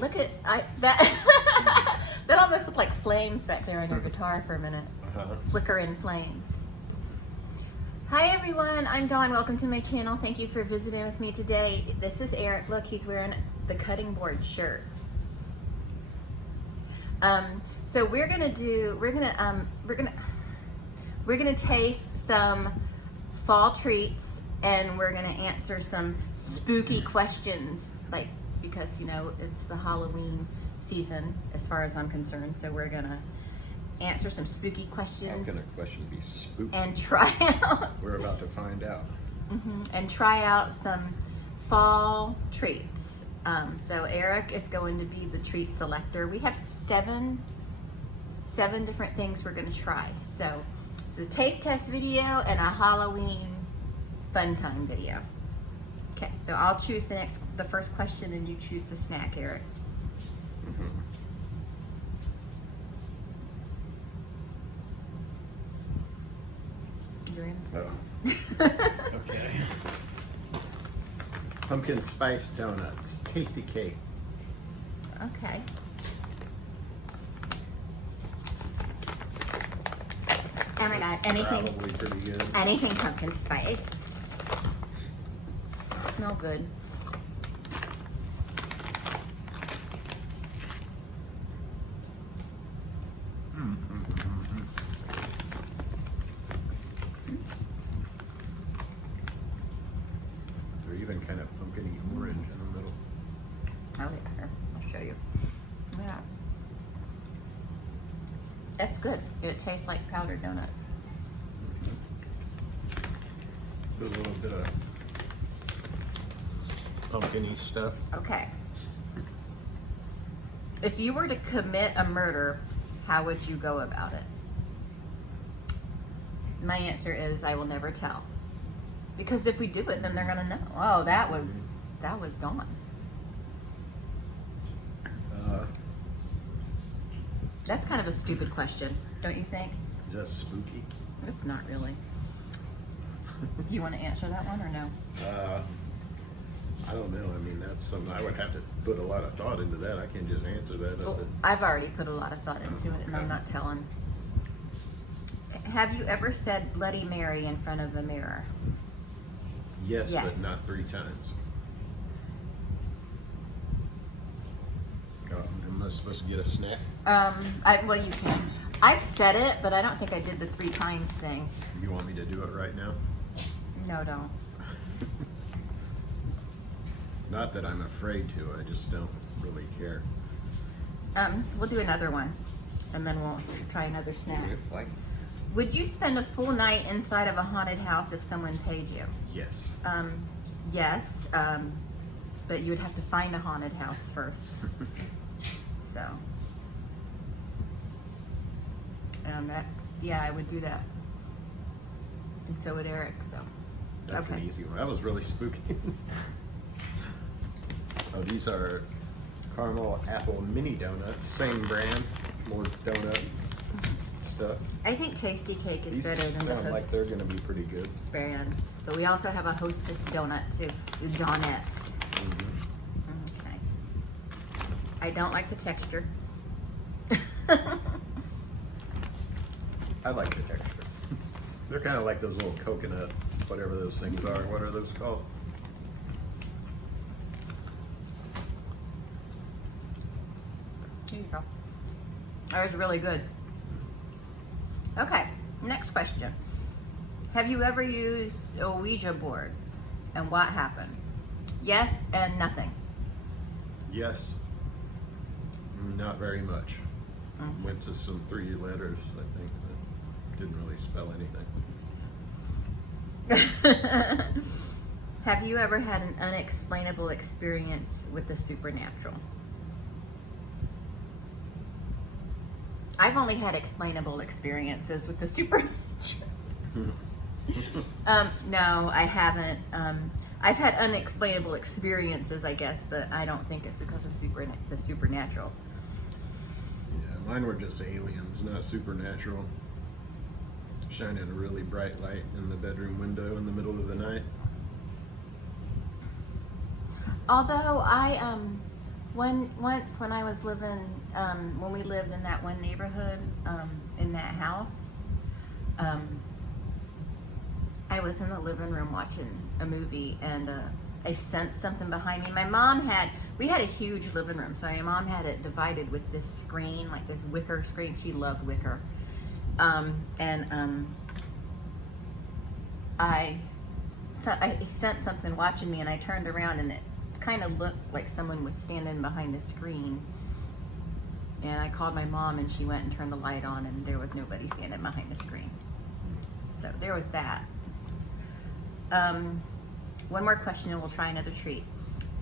Look at that. That almost looked like flames back there on your guitar for a minute. Flickering flames. Hi everyone, I'm Dawn. Welcome to my channel. Thank you for visiting with me today. This is Eric. Look, he's wearing the cutting board shirt. So we're gonna taste some fall treats, and we're gonna answer some spooky questions, like, because you know it's the Halloween season as far as I'm concerned. So we're gonna answer some spooky questions. How can a question be spooky? And try out. We're about to find out. And try out some fall treats. So Eric is going to be the treat selector. We have seven different things we're going to try. So it's a taste test video and a Halloween fun time video. Okay, so I'll choose the first question, and you choose the snack, Eric. You're in. Oh. Okay. Pumpkin spice donuts, tasty cake. Okay. Oh my God! Probably pretty good. Anything pumpkin spice. Smell good. They're even kind of pumpkin-y orange in the middle. Oh, here, I'll show you. Yeah. That's good. It tastes like powdered donuts. A little bit of pumpkin-y stuff. Okay. If you were to commit a murder, how would you go about it? My answer is I will never tell. Because if we do it, then they're gonna know. Oh, that was Dawn. That's kind of a stupid question, don't you think? Is that spooky? It's not really. Do you want to answer that one or no? I don't know. I mean, that's something I would have to put a lot of thought into that. I can't just answer that. Well, I've already put a lot of thought into it, and I'm not telling. Have you ever said Bloody Mary in front of a mirror? Yes, Yes. but not 3 times. Am I supposed to get a snack? Well, you can. I've said it, but I don't think I did the 3 times thing. You want me to do it right now? No, don't. Not that I'm afraid to. I just don't really care. We'll do another one, and then we'll try another snack. If I- Would you spend a full night inside of a haunted house if someone paid you? Yes. Yes, but you would have to find a haunted house first. So, yeah, I would do that. And so would Eric, so. That's Okay. an easy one. That was really spooky. Oh, these are caramel apple mini donuts. Same brand, more donut stuff. I think Tasty Cake is These better than the sound like Hostess they're going to be pretty good. brand. But we also have a Hostess donut too, the Donettes. Okay. I don't like the texture. I like the texture. They're kind of like those little coconut, whatever those things are. What are those called? Here you go. That was really good. Okay, next question. Have you ever used a Ouija board, and what happened? Yes and nothing. Yes. Not very much. Went to some 3 letters, I think, that didn't really spell anything. Have you ever had an unexplainable experience with the supernatural? I've only had explainable experiences with the supernatural. No, I haven't. I've had unexplainable experiences, I guess, but I don't think it's because of the supernatural. Yeah, mine were just aliens, not supernatural. Shining a really bright light in the bedroom window in the middle of the night. Although Once when I was living, when we lived in that one neighborhood, in that house, I was in the living room watching a movie, and I sensed something behind me. We had a huge living room, so my mom had it divided with this screen, like this wicker screen. She loved wicker. I sensed something watching me, and I turned around, and it kind of looked like someone was standing behind the screen. And I called my mom, and she went and turned the light on, and there was nobody standing behind the screen. So there was that. One more question and we'll try another treat.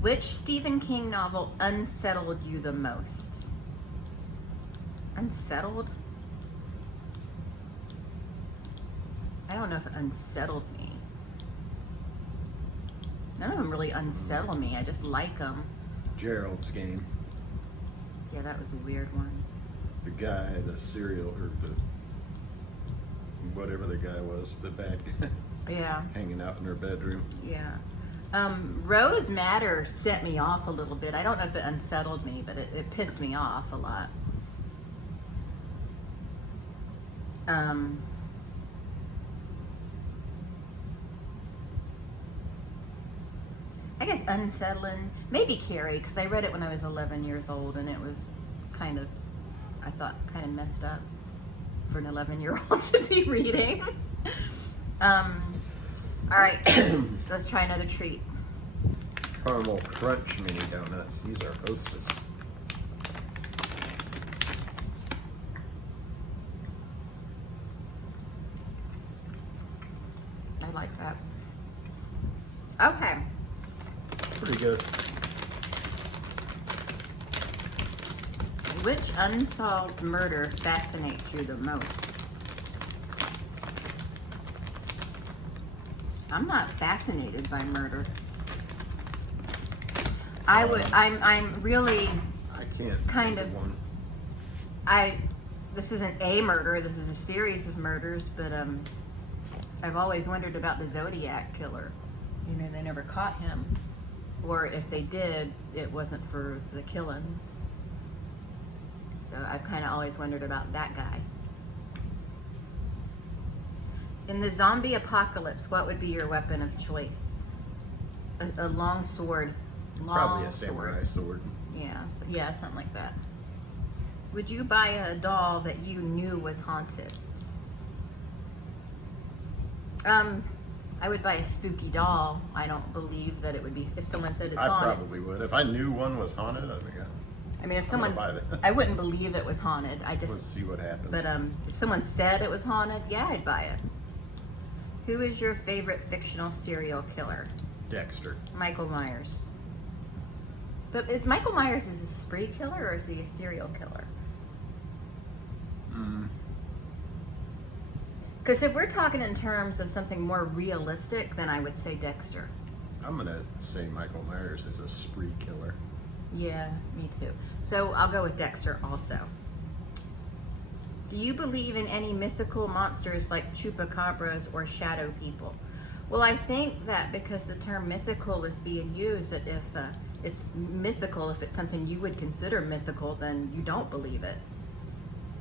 Which Stephen King novel unsettled you the most? Unsettled? I don't know if it unsettled me. None of them really unsettle me. I just like them. Gerald's Game. Yeah, that was a weird one. The guy, the serial, or the whatever the guy was, the bad guy. Yeah. Hanging out in her bedroom. Yeah. Rose Madder set me off a little bit. I don't know if it unsettled me, but it pissed me off a lot. I guess unsettling, maybe Carrie, because I read it when I was 11 years old, and it was kind of, I thought, kind of messed up for an 11-year-old to be reading. All right, let's try another treat. Caramel Crunch mini donuts. These are Hostess. I like that. Okay. Pretty good. Which unsolved murder fascinates you the most? I'm not fascinated by murder. I'm really I can't. kind think of, one. this isn't a murder, this is a series of murders, but I've always wondered about the Zodiac killer. You know, they never caught him. Or if they did, it wasn't for the killings. So I've kind of always wondered about that guy. In the zombie apocalypse, what would be your weapon of choice? A long sword. Probably a samurai sword. Yeah, something like that. Would you buy a doll that you knew was haunted? I would buy a spooky doll. I don't believe that it would be, if someone said it's I haunted. probably would. If I knew one was haunted, I'd be I mean, if someone, buy that. I wouldn't believe it was haunted. Let's see what happens. But if someone said it was haunted, yeah, I'd buy it. Who is your favorite fictional serial killer? Dexter. Michael Myers. But is Michael Myers a spree killer or is he a serial killer? Because if we're talking in terms of something more realistic, then I would say Dexter. I'm gonna say Michael Myers is a spree killer. Yeah, me too. So I'll go with Dexter also. Do you believe in any mythical monsters like chupacabras or shadow people? Well, I think that because the term mythical is being used, that if it's mythical, if it's something you would consider mythical, then you don't believe it.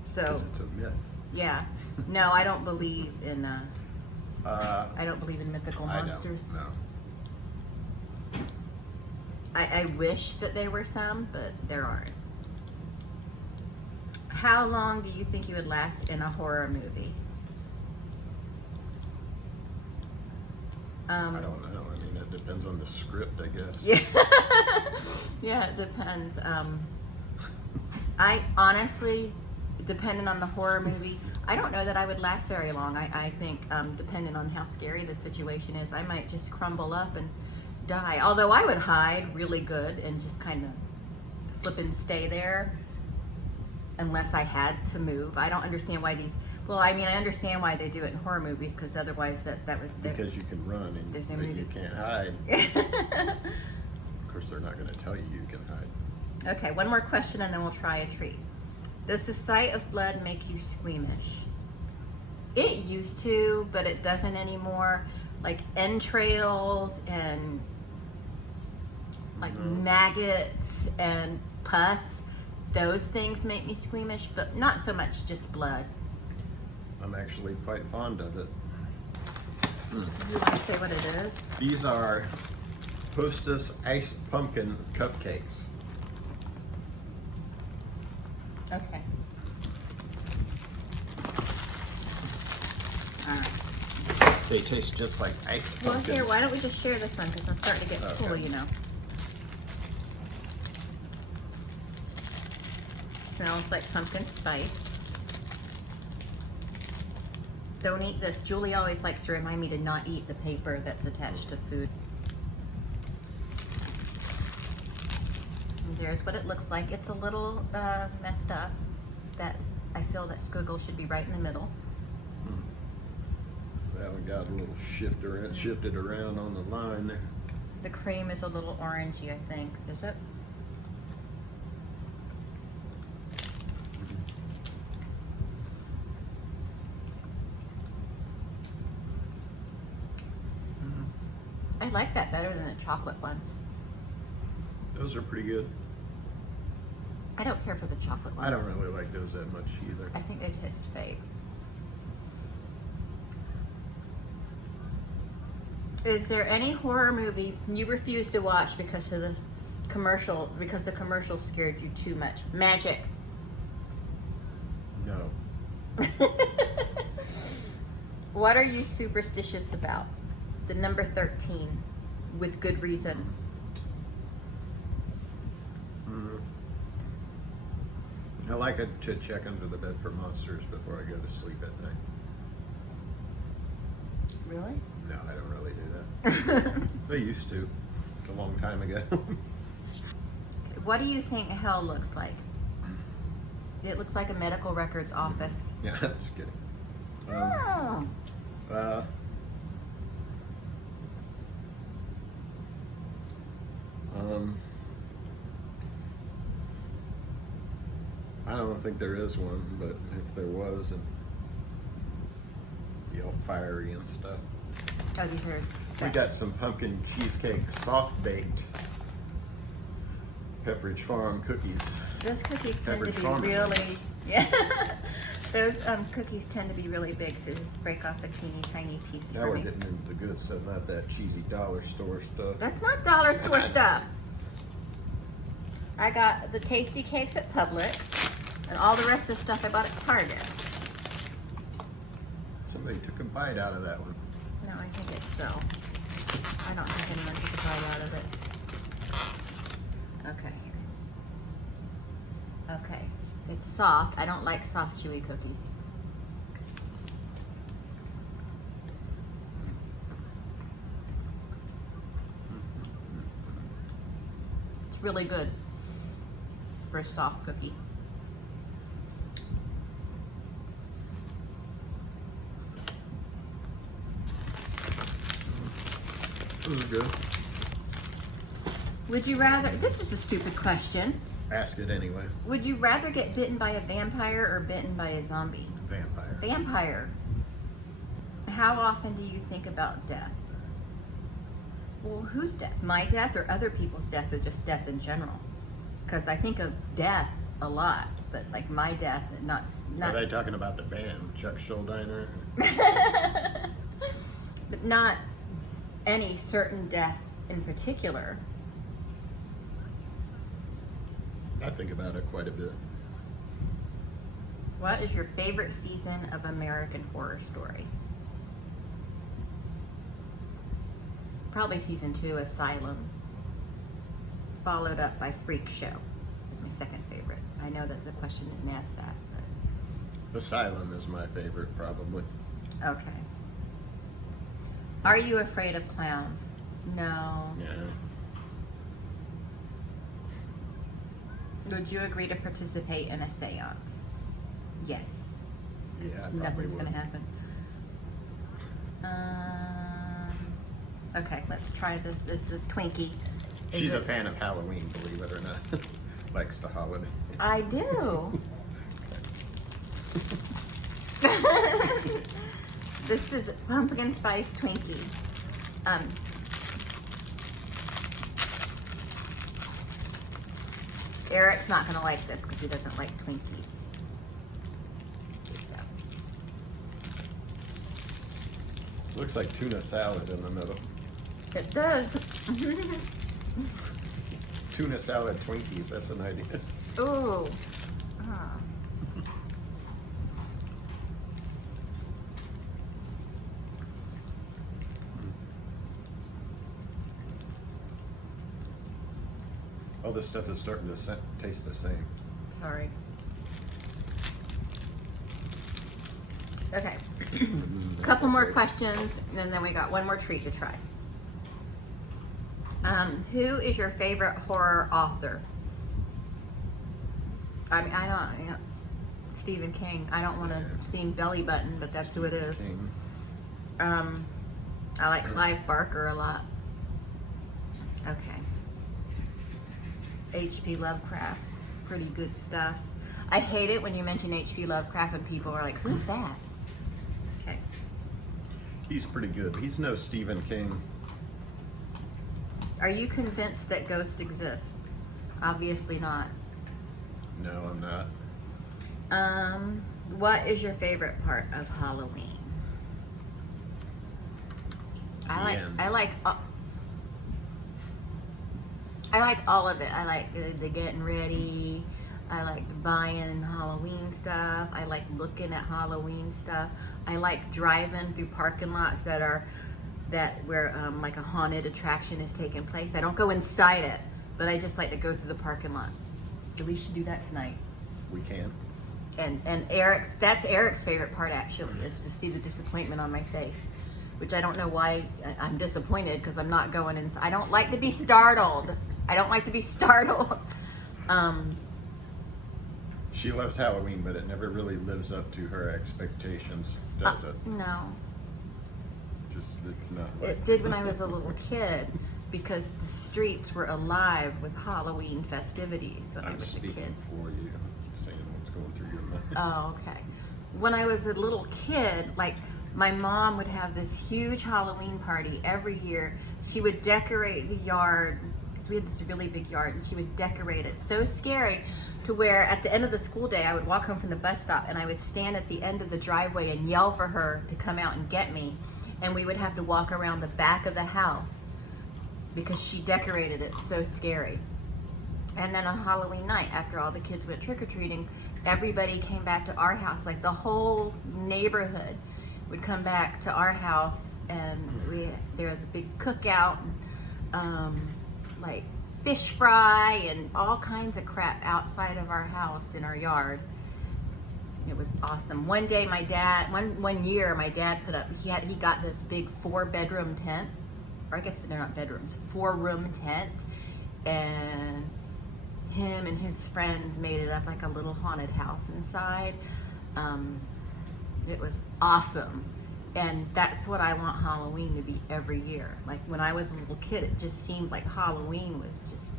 So, Because it's a myth. yeah. No, I don't believe in I don't believe in mythical I monsters. don't. No. I wish that there were some, but there aren't. How long do you think you would last in a horror movie? I don't know. I mean, it depends on the script, I guess. Yeah, yeah, it depends. I honestly, depending on the horror movie, I don't know that I would last very long. I think, depending on how scary the situation is, I might just crumble up and die. Although I would hide really good and just kind of flip and stay there unless I had to move. I don't understand why these. Well, I mean, I understand why they do it in horror movies because otherwise that would. Because you can run and There's no but movie. you can't hide. Of course, they're not going to tell you you can hide. Okay, one more question and then we'll try a treat. Does the sight of blood make you squeamish? It used to, but it doesn't anymore. Like entrails and like maggots and pus. Those things make me squeamish, but not so much just blood. I'm actually quite fond of it. You want to say what it is? These are Hostess iced pumpkin cupcakes. Okay. All right. They taste just like iced Well, pumpkin. here, why don't we just share this one, because I'm starting to get full, Okay. you know. Smells like pumpkin spice. Don't eat this. Julie always likes to remind me to not eat the paper that's attached to food. And there's what it looks like. It's a little messed up. That I feel that squiggle should be right in the middle. Well, we got a little shifted around on the line there. The cream is a little orangey, I think. Is it? I like that better than the chocolate ones. Those are pretty good. I don't care for the chocolate ones. I don't really like those that much either. I think they taste fake. Is there any horror movie you refuse to watch because of the commercial? Because the commercial scared you too much? Magic. No. What are you superstitious about? The number 13, with good reason. I like it to check under the bed for monsters before I go to sleep at night. Really? No, I don't really do that. I used to, a long time ago. What do you think hell looks like? It looks like a medical records office. Yeah, just kidding. Oh. I don't think there is one, but if there was, it'd be all fiery and stuff. Oh, these are. We got some pumpkin cheesecake soft baked Pepperidge Farm cookies. Those cookies tend Pepperidge to be Farm really. Yeah. Those cookies tend to be really big, so just break off a teeny tiny piece Now for we're me. getting into the good stuff, not that cheesy dollar store stuff. That's not dollar store stuff. I got the tasty cakes at Publix, and all the rest of the stuff I bought at Target. Somebody took a bite out of that one. No, I think it fell. I don't think anyone took a bite out of it. Okay. Okay. It's soft. I don't like soft, chewy cookies. It's really good for a soft cookie. This is good. Would you rather, this is a stupid question. Ask it anyway. Would you rather get bitten by a vampire or bitten by a zombie? Vampire. Vampire. How often do you think about death? Well, whose death? My death or other people's death, or just death in general? Because I think of death a lot, but like my death, not. Are they talking about the band, Chuck Schuldiner? But not any certain death in particular. I think about it quite a bit. What is your favorite season of American Horror Story? Probably season 2, Asylum. Followed up by Freak Show. Is my second favorite. I know that the question didn't ask that, Asylum is my favorite, probably. but okay. Are you afraid of clowns? No. Yeah. Would you agree to participate in a seance? Yes. Yeah, I Because probably nothing's would. going to happen. Okay, let's try the Twinkie. Is She's a it- fan of Halloween, believe it or not. Likes the holiday. I do. This is pumpkin spice Twinkie. Eric's not gonna like this because he doesn't like Twinkies. Looks like tuna salad in the middle. It does. Tuna salad Twinkies, that's an idea. Ooh. Ah. All this stuff is starting to taste the same. Sorry. Okay. Couple more questions, and then we got one more treat to try. Who is your favorite horror author? I mean, I don't, you know, Stephen King. I don't want to seem belly button, but that's who it is. King. I like Clive Barker a lot. Okay. H.P. Lovecraft, pretty good stuff. I hate it when you mention H.P. Lovecraft and people are like, who's that? Okay. He's pretty good. He's no Stephen King. Are you convinced that ghosts exist? Obviously not. No, I'm not. What is your favorite part of Halloween? I like all of it. I like the getting ready. I like buying Halloween stuff. I like looking at Halloween stuff. I like driving through parking lots where like a haunted attraction is taking place. I don't go inside it, but I just like to go through the parking lot. We should do that tonight. We can. And that's Eric's favorite part actually, is to see the disappointment on my face. Which I don't know why I'm disappointed, because I'm not going inside. I don't like to be startled. She loves Halloween, but it never really lives up to her expectations, does it? No. It's not like It did when I was a little kid, because the streets were alive with Halloween festivities when I I'm was a speaking kid. for you, saying what's going through your mind. Oh, okay. When I was a little kid, like, my mom would have this huge Halloween party every year. She would decorate the yard, because we had this really big yard, and she would decorate it so scary to where at the end of the school day, I would walk home from the bus stop and I would stand at the end of the driveway and yell for her to come out and get me. And we would have to walk around the back of the house because she decorated it so scary. And then on Halloween night, after all the kids went trick-or-treating, everybody came back to our house, like the whole neighborhood would come back to our house, and there was a big cookout, like fish fry and all kinds of crap outside of our house in our yard. It was awesome. One day one year my dad put up, he got this big 4-bedroom tent, or I guess they're not bedrooms, 4-room tent, and him and his friends made it up like a little haunted house inside. It was awesome. And that's what I want Halloween to be every year. Like when I was a little kid, it just seemed like Halloween was just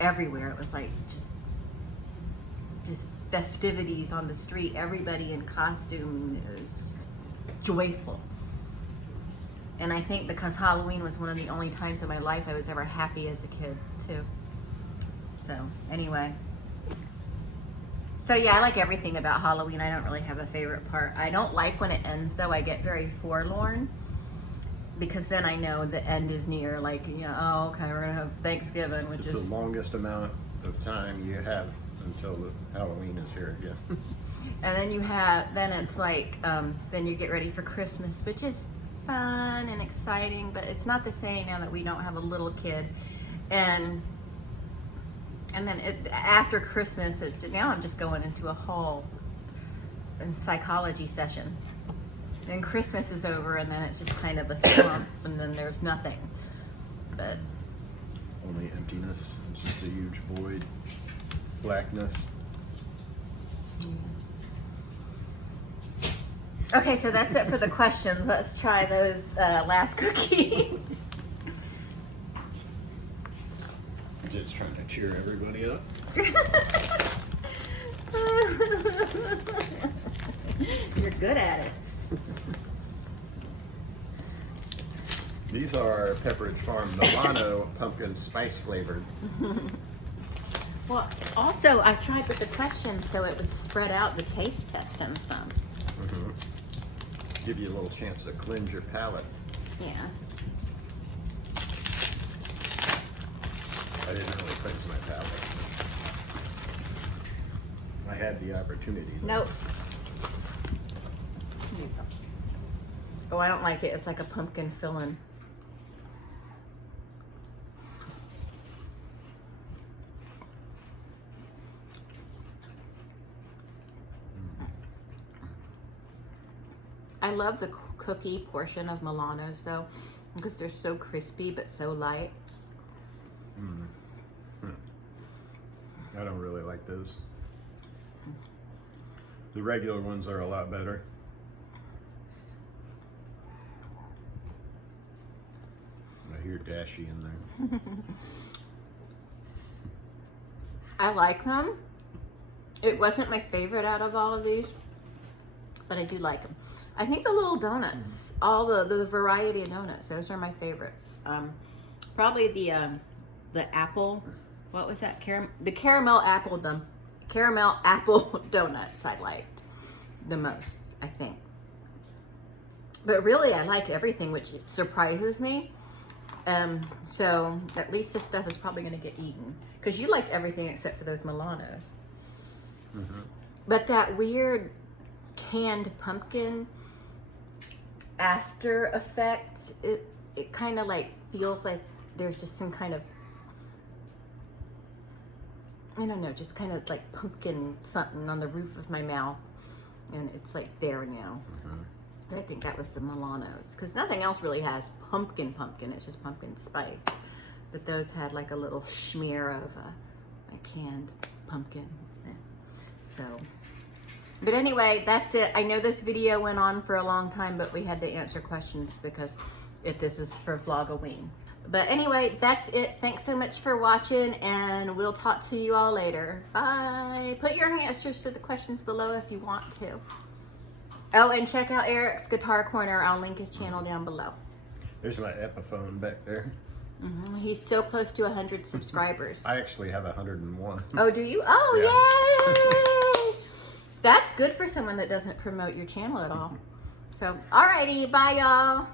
everywhere. It was like just festivities on the street, everybody in costume. It was just joyful. And I think because Halloween was one of the only times in my life I was ever happy as a kid too. So anyway. So yeah, I like everything about Halloween. I don't really have a favorite part. I don't like when it ends though. I get very forlorn because then I know the end is near. Like, you know, oh, okay, we're gonna have Thanksgiving, which it's is the longest amount of time you have until the Halloween is here again. and then it's like, then you get ready for Christmas, which is fun and exciting, but it's not the same now that we don't have a little kid. And then after Christmas, now I'm just going into a whole psychology session. Then Christmas is over, and then it's just kind of a slump, and then there's nothing. But Only emptiness. It's just a huge void. Blackness. okay, so that's it for the questions. Let's try those last cookies. Just trying to cheer everybody up. You're good at it. These are Pepperidge Farm Milano pumpkin spice flavored. Well, also I tried with the questions so it would spread out the taste test them some. Mm-hmm. Give you a little chance to cleanse your palate. Yeah. I didn't really cleanse my palate. I had the opportunity. Nope. Here you go. Oh, I don't like it. It's like a pumpkin filling. I love the cookie portion of Milano's though, because they're so crispy but so light. I don't really like those. The regular ones are a lot better. I hear Dashy in there. I like them. It wasn't my favorite out of all of these, but I do like them. I think the little donuts, all the variety of donuts, those are my favorites. Probably the apple, what was that? The caramel apple donuts I liked the most, I think. But really, I like everything, which surprises me. So at least this stuff is probably going to get eaten, because you liked everything except for those Milanos. Mm-hmm. But that weird canned pumpkin after effect, it kind of like feels like there's just some kind of, I don't know, just kind of like pumpkin something on the roof of my mouth, and it's like there now. Mm-hmm. I think that was the Milanos, because nothing else really has pumpkin, it's just pumpkin spice. But those had like a little smear of a canned pumpkin. So, but anyway, that's it. I know this video went on for a long time, but we had to answer questions because this is for Vlogoween. But anyway, that's it. Thanks so much for watching, and we'll talk to you all later. Bye. Put your answers to the questions below if you want to. Oh, and check out Eric's Guitar Corner. I'll link his channel down below. There's my Epiphone back there. Mm-hmm. He's so close to 100 subscribers. I actually have 101. Oh, do you? Oh, Yeah. yay! That's good for someone that doesn't promote your channel at all. So, alrighty. Bye, y'all.